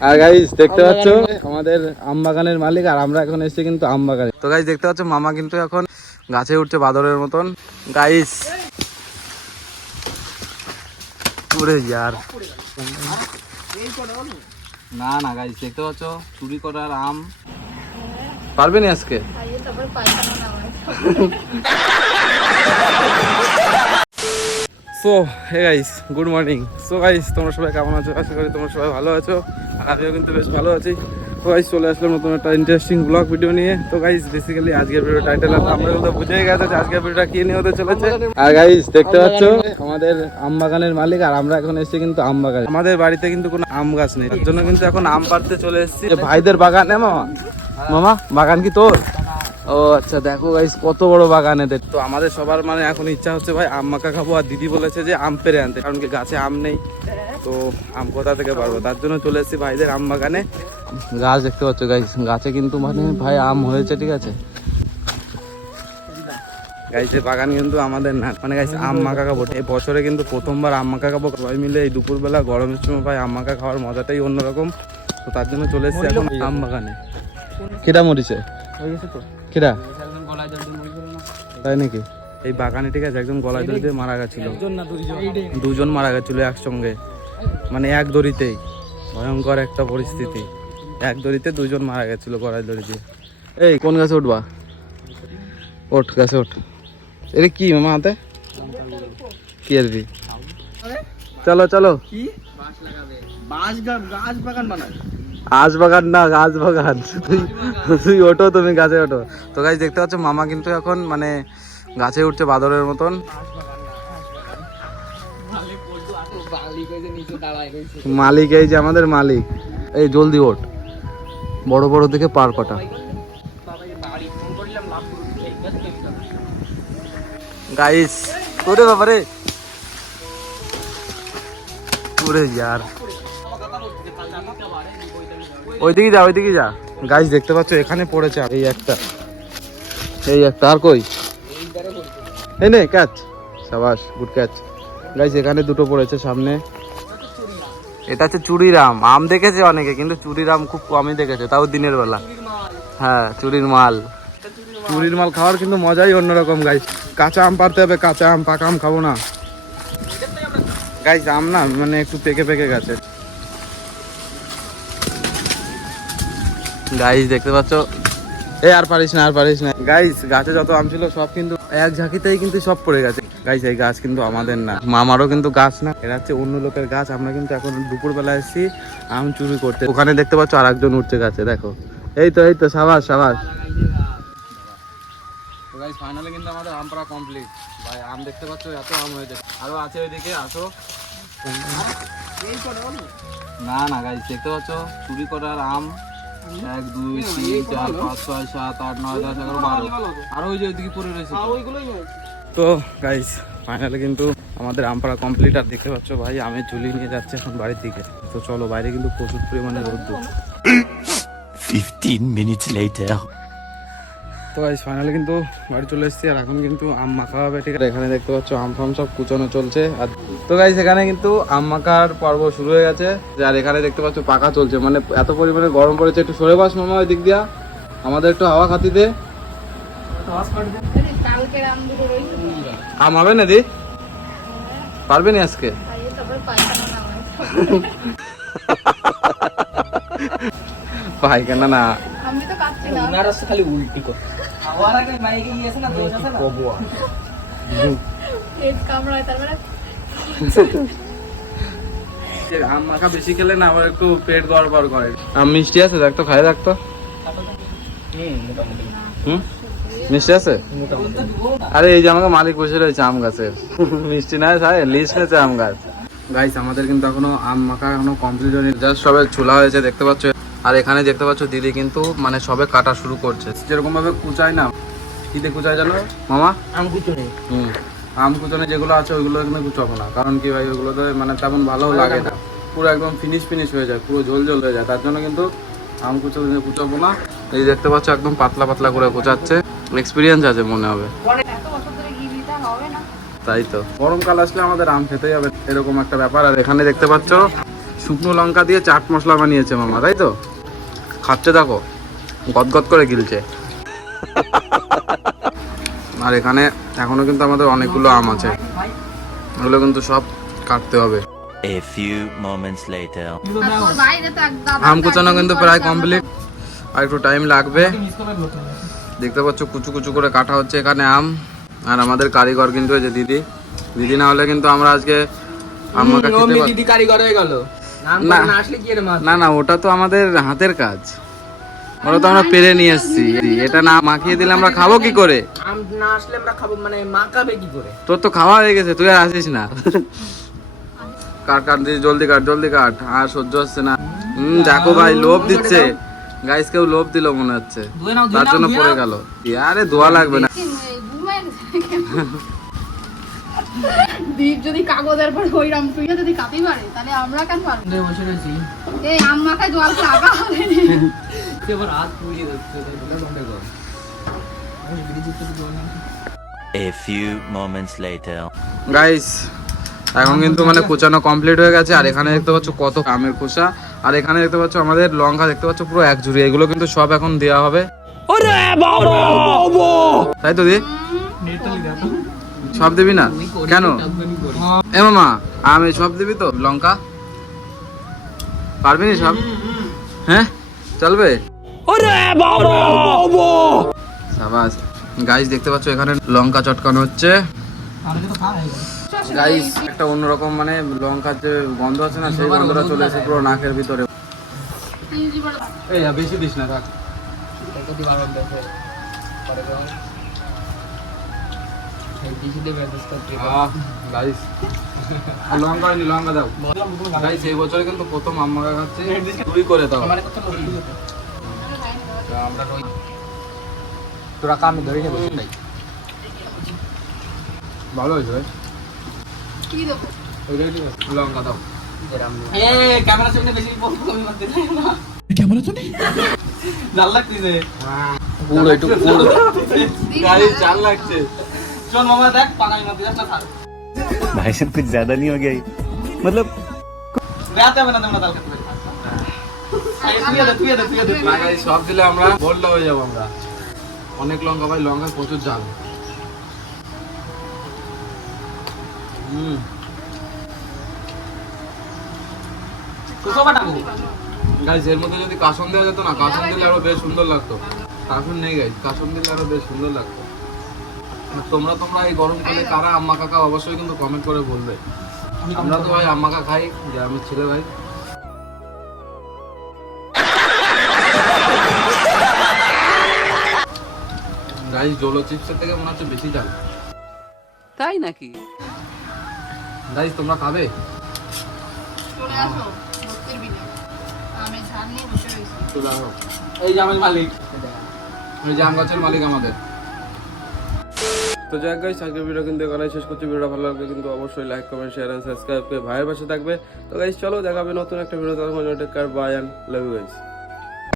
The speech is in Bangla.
আর গাইস দেখতে পাচ্ছ? আমাদের আম বাগানের মালিক আর আমরা এখন এসেছি কিন্তু আম বাগানে তো গাইস দেখতে পাচ্ছ মামা কিন্তু এখন গাছে উঠছে বাদরের মতন। গাইস উড়ে যার না না গাইস দেখতে পাচ্ছ চুরি করার আম। পারবে না আজকে? So hey guys good morning so guys তোমরা সবাই কেমন আছো? আশা করি তোমরা সবাই ভালো আছো। আর আমিও কিন্তু বেশ ভালো আছি। তো গাইস চলে আসলাম নতুন একটা ইন্টারেস্টিং ব্লগ ভিডিও নিয়ে। তো গাইস বেসিক্যালি আজকের ভিডিও টাইটেল আমরা কিন্তু বুঝেই গেছে যে আজকের ভিডিওটা কি নিয়ে হতে চলেছে। আর গাইস দেখতে পাচ্ছ আমাদের আম বাগানের মালিক আর আমরা এখন এসেছি কিন্তু আম বাগানে আমাদের বাড়িতে কিন্তু কোনো আম গাছ নেই। তার জন্য কিন্তু এখন আম পাড়তে চলে এসেছি। ভাইদের বাগানে মামা। মামা বাগান কি তোর? ও আচ্ছা দেখো গাইস কত বড় বাগান এদের। তো আমাদের সবার মানে এখন ইচ্ছা হচ্ছে ভাই আম মাখা খাব আর দিদি বলেছে যে আম পেরে আনতে কারণ কি গাছে আম নেই। তো আম কোথা থেকে পারব? তার জন্য চলে এসেছি ভাইদের আম বাগানে। গাছ দেখতে পাচ্ছ গাইস গাছে কিন্তু মানে ভাই আম হয়েছে ঠিক আছে? গাইছে বাগান কিন্তু আমাদের না মানে গাইছে আম মাখা খাব। এই বছরে কিন্তু প্রথমবার আম মাখা খাব। সবাই মিলে এই দুপুরবেলা গরমের সময় ভাই আম মাখা খাওয়ার মজাটাই অন্যরকম। তো তার জন্য চলে এসেছি এখন আম বাগানে। কেটা মরিছে তাই নাকি? এই বাগানে ঠিক আছে একজন গলায় দড়ি দিয়ে মারা গেছিল। দুজন মারা গেছিল একসঙ্গে। মানে এক দড়িতেই। ভয়ঙ্কর একটা পরিস্থিতি। এক দড়িতে দুজন মারা গেছিল গলায় দড়ি দিয়ে। এই কোন গাছে উঠবা? ওঠ গাছে ওঠ। এটা কি মামা হাতে? কি আর? কি চলো। চলো আজ বাগান না গাছ বাগান তুই তুই ওঠো, তুমি গাছে ওঠো। তো গাছ দেখতে পাচ্ছ, মামা কিন্তু এখন মানে গাছে উঠছে বাদরের মতন। মালিক এই যে আমাদের মালিক। এই জলদি ওঠ। বড় বড় দেখে পার কটা। গাইস ওরে বাবারে। ওরে यार ওইদিকে যা ওইদিকে যা। গাছ দেখতে পাচ্ছ এখানে পড়েছে এই একটা। এই একটা আর কই? এই নে ক্যাচ। সাবাস গুড ক্যাচ। গাইস এখানে দুটো পড়েছে সামনে। এটা হচ্ছে চুরির আম দেখেছে অনেকে কিন্তু চুরির আম খুব কমই দেখেছে তাও দিনের বেলা। হ্যাঁ চুরির মাল। চুরির মাল খাওয়ার কিন্তু মজাই অন্যরকম গাইস কাঁচা আম পারতে হবে কাঁচা আম পাকা আম খাব না। গাইস আম না মানে একটু পেকে পেকে গেছে। গাইস দেখতে পাচ্ছ? এ, আর পারিস না, আর পারিস না। গাইস গাছে যত আম ছিল, সব কিন্তু এক ঝাঁকিতেই কিন্তু সব পড়ে গেছে। গাইস এই গাছ কিন্তু আমাদের না। মামারও কিন্তু গাছ না। এরা হচ্ছে অন্য লোকের গাছ। আমরা কিন্তু এখন দুপুর বেলা এসেছি, আম চুরি করতে। ওখানে দেখতে পাচ্ছ আর একজন উঠছে গাছে, দেখো। এই তো এই তো, সাবাস সাবাস। গাইস কিন্তু আমাদের আম পাড়া কমপ্লিট ভাই, আম দেখতে পাচ্ছ, এত আম হয়ে হয়েছে। আরও আছে ওইদিকে, আসো। না না গাইস দেখতে পাচ্ছ, চুরি করার আম এক দুই তিন চার পাঁচ ছয় সাত আট নয় দশ এগারো বারো। আরও ওই যে ওইদিকে পড়ে রয়েছে। তো গাইস ফাইনালি কিন্তু আমাদের আমপাড়া কমপ্লিট আর দেখতে পাচ্ছ ভাই আমের ঝুলি নিয়ে যাচ্ছে এখন বাড়ির দিকে। তো চলো বাইরে কিন্তু প্রচুর পরিমাণে রোদ্দুর 15 minutes later. তো গাইস ফাইনালি কিন্তু বাড়ি চলে এসেছি আর এখন কিন্তু আম মাখা হবে ঠিক আছে? এখানে দেখতে পাচ্ছ আম ফাম সব কুচানো চলছে। আর তো গাইস এখানে কিন্তু আম মাখার পর্ব শুরু হয়ে গেছে। আর এখানে দেখতে পাচ্ছ পাকা চলছে। মানে এত পরিমাণে গরম পড়েছে। একটু সরে বাস মামা ওই দিক দিয়া। আমাদের একটু হাওয়া খাতি দে। আম দুটো রয়েছে তো। আম হবে না। দি পারবে না আজকে খাইয়ে আমি মাখা বেশি খেলে না আবার একটু পেট করে আম মিষ্টি আছে, দেখ তো, খাই, দেখ তো। হুম? মিষ্টি আছে? আরে, এই যে আমাকে মালিক বসে রয়েছে আম গাছের। মিষ্টি না লিস্ট হয়েছে আম গাছ। গাইস আমাদের কিন্তু এখনও আম মাখা এখনও কমপ্লিট হয়নি। জাস্ট সবে চুলা হয়েছে দেখতে পাচ্ছ? আর এখানে দেখতে পাচ্ছ দিদি কিন্তু মানে সবে কাটা শুরু করছে। যেরকম ভাবে কুচায় না কিতে কুচায় জানো? মামা? হুম। আম কুচনে যেগুলো আছে ওইগুলো কিন্তু কুচাবো না। কারণ কি ভাই ওইগুলোতে মানে তেমন ভালো লাগে না। পুরো একদম ফিনিশ ফিনিশ হয়ে যায় পুরো ঝোল ঝোল হয়ে যায়। তার জন্য কিন্তু আম কুচো কুচাবো না। এই দেখতে পাচ্ছ একদম পাতলা পাতলা করে কুচাচ্ছে। এক্সপিরিয়েন্স আছে মনে হবে। তাই তো। গরমকাল আসলে আমাদের আম খেতেই হবে এরকম একটা ব্যাপার। আর এখানে দেখতে পাচ্ছ শুকনো লঙ্কা দিয়ে চাট মশলা বানিয়েছে মামা তাই তো? খাচ্ছে দেখো গদগদ করে গিলছে। আর এখানে এখনও কিন্তু আমাদের অনেকগুলো আম আছে ওগুলো কিন্তু সব কাটতে হবে। A few moments later. আম কুচানো কিন্তু প্রায় কমপ্লিট আর একটু টাইম লাগবে। দেখতে পাচ্ছ কুচু কুচু করে কাটা হচ্ছে এখানে আম। আর আমাদের কারিগর কিন্তু এই যে দিদি। দিদি না হলে কিন্তু আমরা আজকে আমাকে খেতে পার- দিদি কারিগর হয়ে গেল। না। না আসলে কি এর মাছ না না ওটা তো আমাদের হাতের কাজ। ওটা তো আমরা পেরে নিয়ে এসেছি। এটা না মাখিয়ে দিলে আমরা খাব কি করে? না আসলে আমরা খাব মানে মাখাবে কি করে? তোর তো খাওয়া হয়ে গেছে তুই আর আসিস না। কাট কাট দিস জলদি কাট জলদি কাট। আর সহ্য হচ্ছে না। হুম দেখো ভাই লোভ দিচ্ছে। গাইস কেউ লোভ দিল মনে হচ্ছে। তার জন্য পড়ে গেল। আরে ধোয়া লাগবে না। দীপ যদি কাগজের পর তুই যদি কাটি পারে তাহলে আমরা কেন পারব ধুয়ে বসে রয়েছি এই আম জল হবে হাত পুড়িয়ে দিচ্ছে তাই বলে বন্ধ কর A few moments later. Guys এখন কিন্তু মানে কুচানো কমপ্লিট হয়ে গেছে আর এখানে দেখতে পাচ্ছ কত আমের খোসা আর এখানে দেখতে পাচ্ছ আমাদের লঙ্কা দেখতে পাচ্ছ পুরো এক জুড়ি এগুলো কিন্তু সব এখন দেওয়া হবে। তাই তো দি? সব দিবি না কেন এ মামা আমি সব দিবি তো লঙ্কা পারবি না সব হ্যাঁ চলবে সাবাস গাইস দেখতে পাচ্ছ এখানে লঙ্কা চটকানো হচ্ছে হয়ে গাইস একটা অন্যরকম মানে লঙ্কার যে গন্ধ আছে না সেই গন্ধটা চলে এসে পুরো নাকের ভিতরে এই বেশি দিস না থাক গাইস লঙ্কা নি লঙ্কা দাও। গাইস এই বছরে কিন্তু প্রথম আম্মাকা খাচ্ছে। চুরি করে দাও। আমার কত লোক আমরা তোরা কামে ধরে নেব সেটাই ভালো হয়েছে ভাই। কি দেবো? ওইটাই ঠিক আছে লঙ্কা দাও। ক্যামেরা সামনে বেশি বলব আমি করতে চাই না। ক্যামেরা তো নেই। জাল লাগতেছে। পুরো একটু পুরো গাইস জাল লাগছে। চল মামা দেখ পাকাই না দিস না স্যার भाई साहब कुछ ज्यादा नहीं हो गया ये? मतलब রাতে হবে না তোমরা দাল খেতে তুই দে তুই দে তুই দে না গাইস সব দিলে আমরা বোল্ডা হয়ে যাবো আমরা অনেক লঙ্কা ভাই লঙ্কা প্রচুর জাল হুম তুই সবা টাকু গাইস এর মধ্যে যদি কাসন দেওয়া যেত না কাসন দিলে আরো বেশ সুন্দর লাগতো কাসন নেই গাইস কাসন দিলে আরো বেশ সুন্দর লাগতো আর তোমরা তোমরা এই গরমকালে কারা আম্মা কাকা অবশ্যই কিন্তু কমেন্ট করে বলবে। আমরা তো ভাই আম্মা কাকা খাই গ্রামের ছেলে ভাই। গাইস জলো চিপসের থেকে মনে হচ্ছে বেশি জাল তাই নাকি? গাইস তোমরা খাবে? চলে আসো ভর্তির বিলে আমি ঝাল নিয়ে বসে রয়েছি। চলে আসো। এই যে আমার মালিক। এই যে আম গাছের মালিক আমাদের। তো যাই হোক গাইস আজকের ভিডিও কিন্তু এখানে শেষ করছি। ভিডিওটা ভালো লাগবে কিন্তু অবশ্যই like comment share and subscribe করে ভাইয়ের পাশে থাকবে। তো গাইস চলো দেখাবে নতুন একটা ভিডিও তখন bye and love you guys